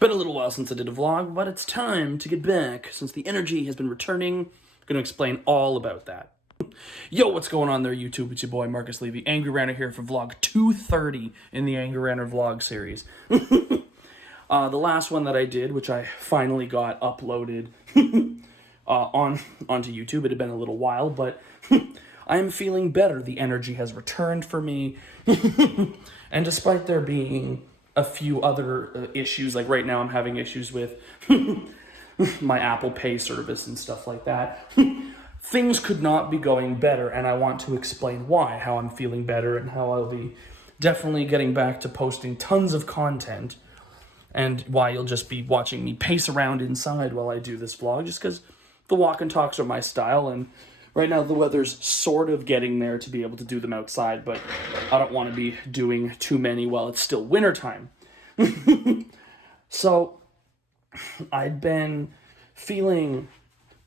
Been a little while since I did a vlog, but it's time to get back since the energy has been returning. I'm going to explain all about that. Yo, what's going on there, YouTube? It's your boy, Marcus Levy, Angry Ranter here for vlog 230 in the Angry Ranter Vlog series. The last one that I did, which I finally got uploaded onto YouTube, it had been a little while, but I am feeling better. The energy has returned for me. And despite there being a few other issues, like right now I'm having issues with my Apple Pay service and stuff like that, things could not be going better, and I want to explain why, how I'm feeling better, and how I'll be definitely getting back to posting tons of content, and why you'll just be watching me pace around inside while I do this vlog, just because the walk and talks are my style, and right now the weather's sort of getting there to be able to do them outside, but I don't want to be doing too many while it's still wintertime. So, I'd been feeling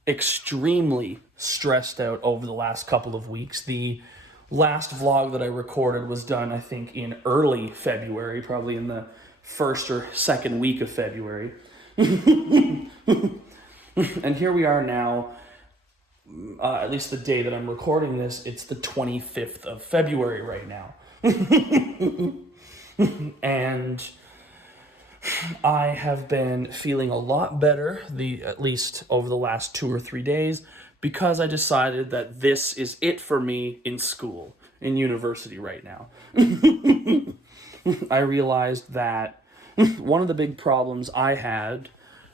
extremely stressed out over the last couple of weeks. The last vlog that I recorded was done, I think, in early February, probably in the first or second week of February. And here we are now, at least the day that I'm recording this, it's the 25th of February right now. And I have been feeling a lot better, at least over the last 2 or 3 days, because I decided that this is it for me in school, in university right now. I realized that one of the big problems I had,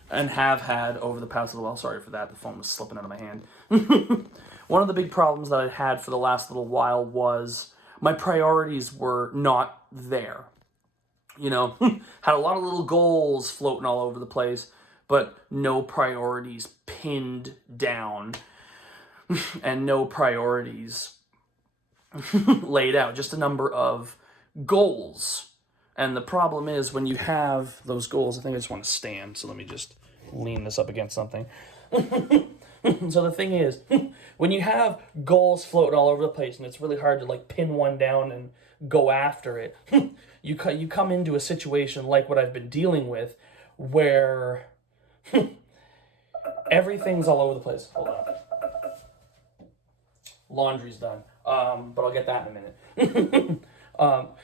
and have had over the past little while, sorry for that, the phone was slipping out of my hand. One of the big problems that I had for the last little while was my priorities were not there. You know, had a lot of little goals floating all over the place, but no priorities pinned down, and no priorities laid out, just a number of goals. And the problem is when you have those goals, I think I just want to stand, so let me just lean this up against something. So the thing is, when you have goals floating all over the place and it's really hard to like pin one down and go after it, you come into a situation like what I've been dealing with where everything's all over the place. Hold on. Laundry's done, but I'll get that in a minute.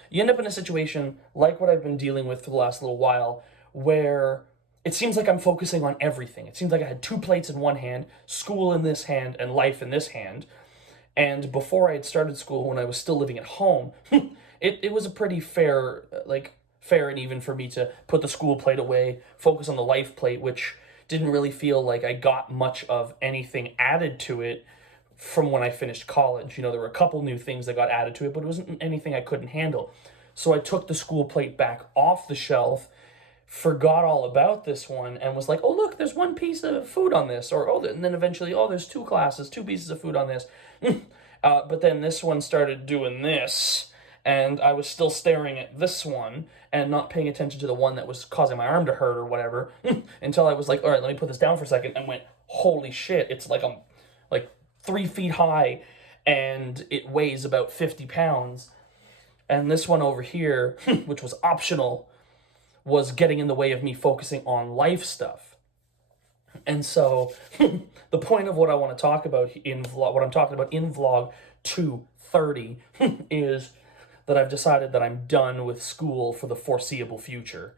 You end up in a situation like what I've been dealing with for the last little while where it seems like I'm focusing on everything. It seems like I had 2 plates in one hand, school in this hand, and life in this hand. And before I had started school, when I was still living at home, it was a pretty fair and even for me to put the school plate away, focus on the life plate, which didn't really feel like I got much of anything added to it from when I finished college. You know, there were a couple new things that got added to it, but it wasn't anything I couldn't handle. So I took the school plate back off the shelf, forgot all about this one, and was like, oh, look, there's 1 piece of food on this, and then eventually, there's 2 classes, 2 pieces of food on this. But then this one started doing this, and I was still staring at this one and not paying attention to the one that was causing my arm to hurt or whatever, until I was like, all right, let me put this down for a second, and went, holy shit, it's like I'm like 3 feet high, and it weighs about 50 pounds. And this one over here, which was optional, was getting in the way of me focusing on life stuff. And so the point of what I want to talk about what I'm talking about in vlog 230 is that I've decided that I'm done with school for the foreseeable future.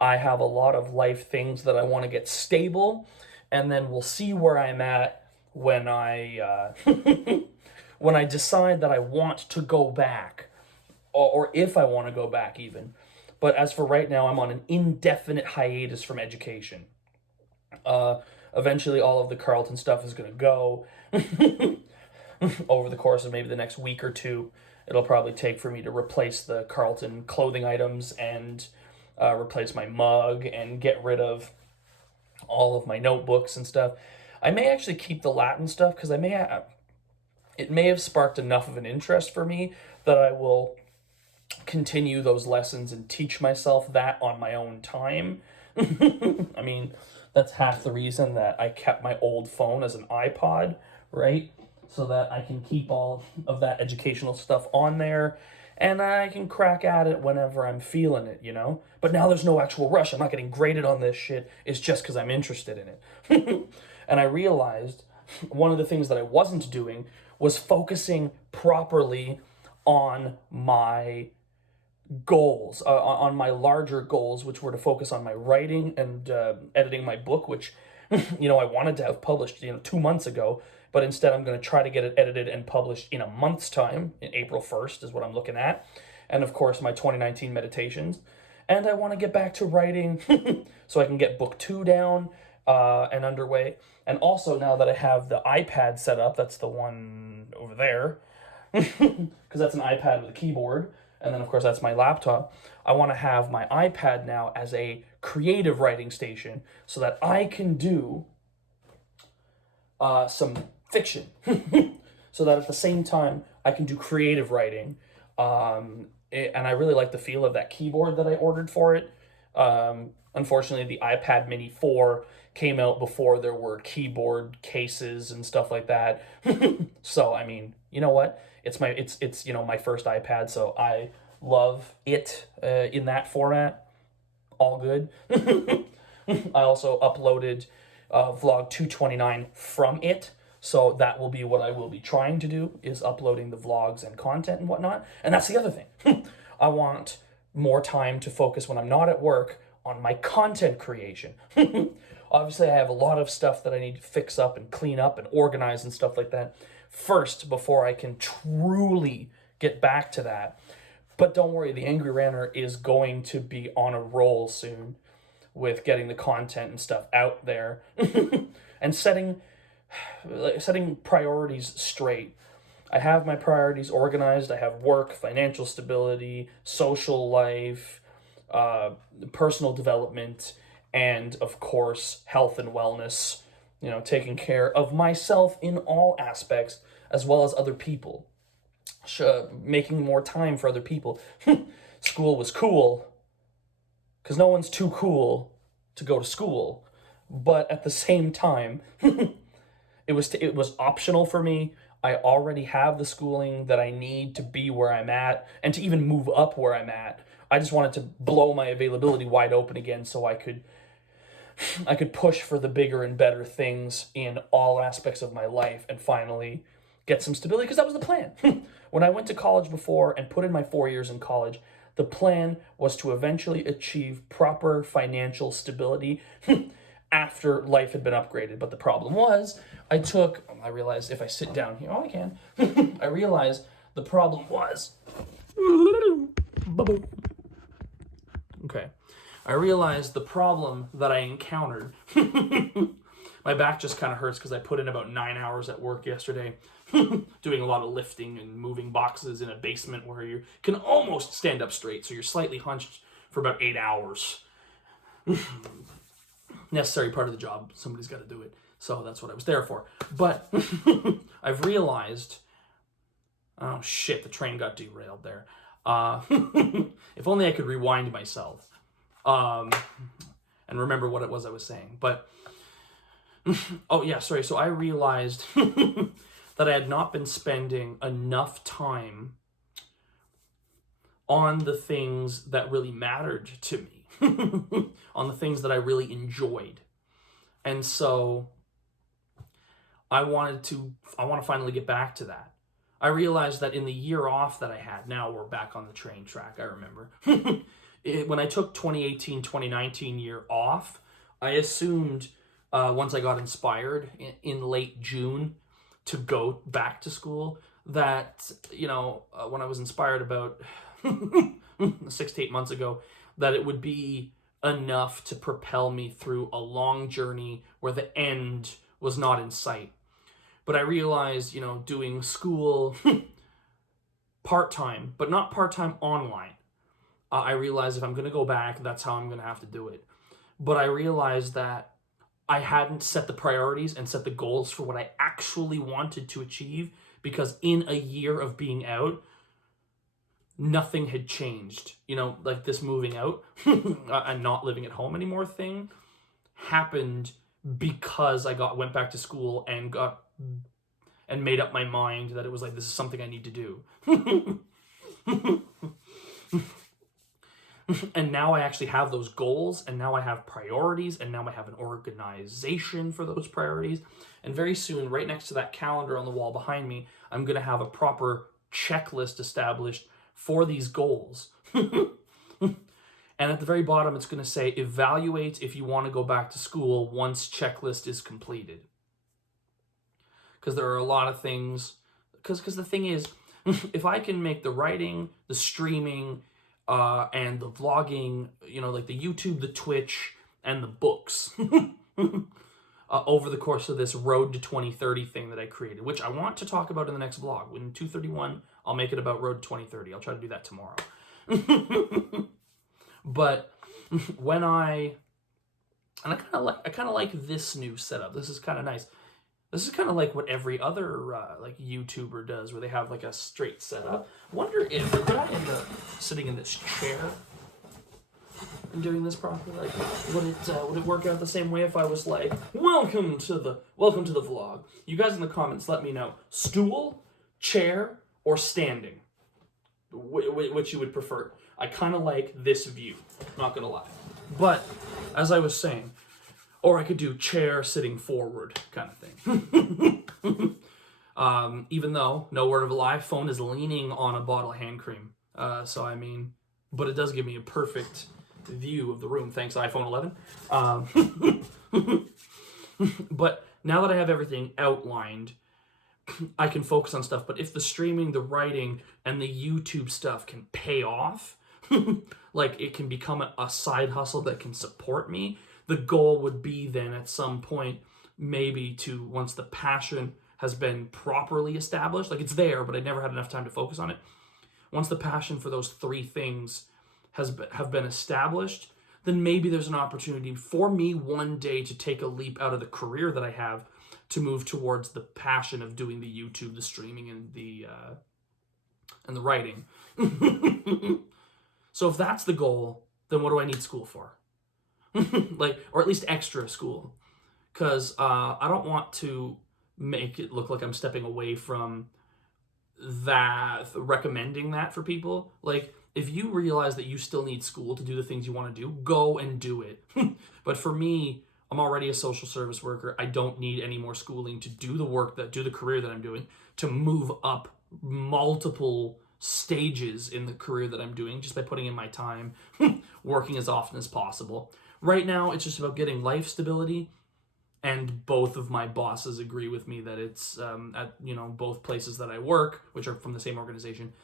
I have a lot of life things that I want to get stable, and then we'll see where I'm at when I when I decide that I want to go back, or if I want to go back even. But as for right now, I'm on an indefinite hiatus from education. Eventually, all of the Carlton stuff is going to go over the course of maybe the next week or 2. It'll probably take for me to replace the Carlton clothing items and replace my mug and get rid of all of my notebooks and stuff. I may actually keep the Latin stuff because it may have sparked enough of an interest for me that I will continue those lessons and teach myself that on my own time. I mean, that's half the reason that I kept my old phone as an iPod, right? So that I can keep all of that educational stuff on there and I can crack at it whenever I'm feeling it, you know? But now there's no actual rush. I'm not getting graded on this shit. It's just because I'm interested in it. And I realized one of the things that I wasn't doing was focusing properly on my goals, on my larger goals, which were to focus on my writing and editing my book, which, I wanted to have published, 2 months ago, but instead I'm going to try to get it edited and published in a month's time. In April 1st is what I'm looking at. And of course, my 2019 meditations. And I want to get back to writing so I can get book 2 down and underway. And also, now that I have the iPad set up, that's the one over there, because that's an iPad with a keyboard. And then, of course, that's my laptop. I want to have my iPad now as a creative writing station so that I can do some fiction. So that at the same time, I can do creative writing. And I really like the feel of that keyboard that I ordered for it. Unfortunately, the iPad Mini 4 came out before there were keyboard cases and stuff like that. So, I mean, you know what? It's my first iPad, so I love it in that format. All good. I also uploaded vlog 229 from it, so that will be what I will be trying to do, is uploading the vlogs and content and whatnot. And that's the other thing. I want more time to focus when I'm not at work on my content creation. Obviously, I have a lot of stuff that I need to fix up and clean up and organize and stuff like that first before I can truly get back to that. But don't worry, the Angry Ranter is going to be on a roll soon with getting the content and stuff out there and setting priorities straight. I have my priorities organized. I have work, financial stability, social life, personal development, and of course, health and wellness, taking care of myself in all aspects as well as other people, making more time for other people. School was cool because no one's too cool to go to school, but at the same time, it was optional for me. I already have the schooling that I need to be where I'm at and to even move up where I'm at. I just wanted to blow my availability wide open again so I could push for the bigger and better things in all aspects of my life and finally get some stability, because that was the plan. When I went to college before and put in my 4 years in college, the plan was to eventually achieve proper financial stability after life had been upgraded. But the problem was, I realized if I sit down here, I can. I realized the problem was, okay. I realized the problem that I encountered. My back just kind of hurts because I put in about 9 hours at work yesterday, doing a lot of lifting and moving boxes in a basement where you can almost stand up straight, so you're slightly hunched for about 8 hours. Necessary part of the job. Somebody's got to do it. So that's what I was there for. But I've realized, oh shit, the train got derailed there. If only I could rewind myself and remember what it was I was saying. But, oh yeah, sorry. So I realized that I had not been spending enough time on the things that really mattered to me, on the things that I really enjoyed. And so I want to finally get back to that. I realized that in the year off that I had, now we're back on the train track, I remember. When I took 2018, 2019 year off, I assumed once I got inspired in late June to go back to school, that, when I was inspired about 6 to 8 months ago, that it would be enough to propel me through a long journey where the end was not in sight. But I realized, doing school part-time, but not part-time online. I realized if I'm going to go back, that's how I'm going to have to do it. But I realized that I hadn't set the priorities and set the goals for what I actually wanted to achieve, because in a year of being out, nothing had changed. Like this moving out and not living at home anymore thing happened because I went back to school and made up my mind that it was like, this is something I need to do. And now I actually have those goals, and now I have priorities, and now I have an organization for those priorities. And very soon, right next to that calendar on the wall behind me, I'm going to have a proper checklist established for these goals. And at the very bottom, it's going to say, evaluate if you want to go back to school once checklist is completed. Because there are a lot of things, because the thing is, if I can make the writing, the streaming, and the vlogging, like the YouTube, the Twitch, and the books over the course of this Road to 2030 thing that I created, which I want to talk about in the next vlog. In 231, I'll make it about Road to 2030. I'll try to do that tomorrow. But I kind of like this new setup. This is kind of nice. This is kind of like what every other like YouTuber does, where they have like a straight setup. Wonder if could I end up sitting in this chair and doing this properly? Like, would it work out the same way if I was like, welcome to the vlog? You guys in the comments, let me know. Stool, chair, or standing? Which you would prefer? I kind of like this view. Not gonna lie, but as I was saying. Or I could do chair sitting forward kind of thing. Even though, no word of a lie, phone is leaning on a bottle of hand cream. So I mean, but it does give me a perfect view of the room. Thanks, iPhone 11. But now that I have everything outlined, I can focus on stuff. But if the streaming, the writing, and the YouTube stuff can pay off, like it can become a side hustle that can support me, the goal would be then at some point, maybe to, once the passion has been properly established, like it's there, but I never had enough time to focus on it. Once the passion for those three things have been established, then maybe there's an opportunity for me one day to take a leap out of the career that I have to move towards the passion of doing the YouTube, the streaming, and the writing. So if that's the goal, then what do I need school for? Like, or at least extra school, because I don't want to make it look like I'm stepping away from that, recommending that for people. Like, if you realize that you still need school to do the things you want to do, go and do it. But for me, I'm already a social service worker. I don't need any more schooling to do the career that I'm doing, to move up multiple stages in the career that I'm doing just by putting in my time, working as often as possible. Right now, it's just about getting life stability, and both of my bosses agree with me that it's at both places that I work, which are from the same organization,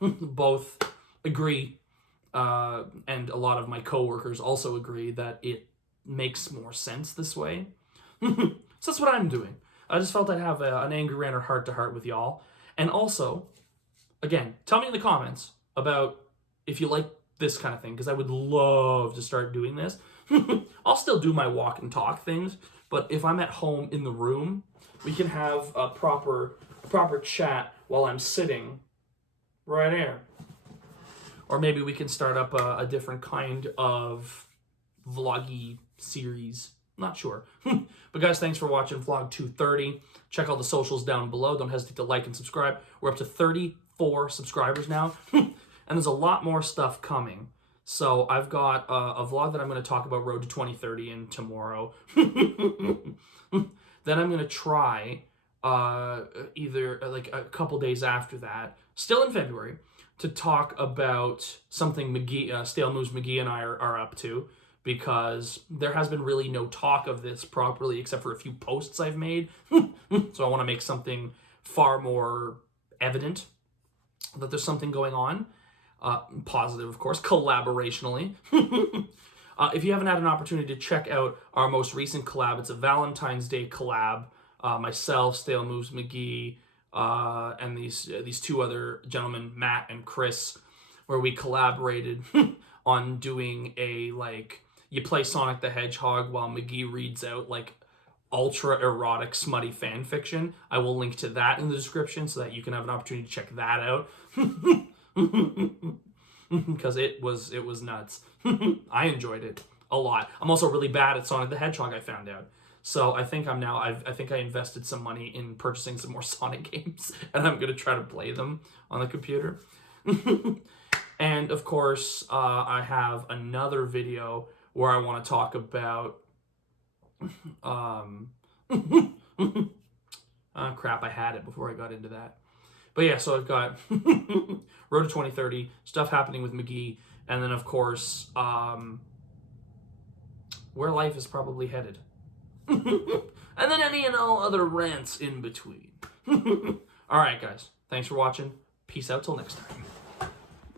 both agree, and a lot of my coworkers also agree that it makes more sense this way. So that's what I'm doing. I just felt I'd have an Angry Ranter heart-to-heart with y'all, and also, again, tell me in the comments about if you like this kind of thing, because I would love to start doing this. I'll still do my walk and talk things, but if I'm at home in the room, we can have a proper chat while I'm sitting right there. Or maybe we can start up a different kind of vloggy series. Not sure. But guys, thanks for watching vlog 230. Check out the socials down below. Don't hesitate to like and subscribe. We're up to 34 subscribers now. And there's a lot more stuff coming. So I've got a vlog that I'm going to talk about Road to 2030 in tomorrow. Then I'm going to try either like a couple days after that, still in February, to talk about something Stale Moves McGee and I are up to, because there has been really no talk of this properly except for a few posts I've made. So I want to make something far more evident that there's something going on. Positive, of course, collaborationally. If you haven't had an opportunity to check out our most recent collab, it's a Valentine's Day collab. Myself, Stale Moves McGee, and these two other gentlemen, Matt and Chris, where we collaborated on doing a, like, you play Sonic the Hedgehog while McGee reads out, like, ultra erotic, smutty fan fiction. I will link to that in the description so that you can have an opportunity to check that out. Because it was nuts. I enjoyed it a lot. I'm also really bad at Sonic the Hedgehog, I found out. So I think I think I invested some money in purchasing some more Sonic games, and I'm gonna try to play them on the computer. And of course, I have another video where I want to talk about, crap, I had it before I got into that. But yeah, so I've got Road to 2030, stuff happening with McGee, and then of course, where life is probably headed. And then any and all other rants in between. All right, guys. Thanks for watching. Peace out till next time.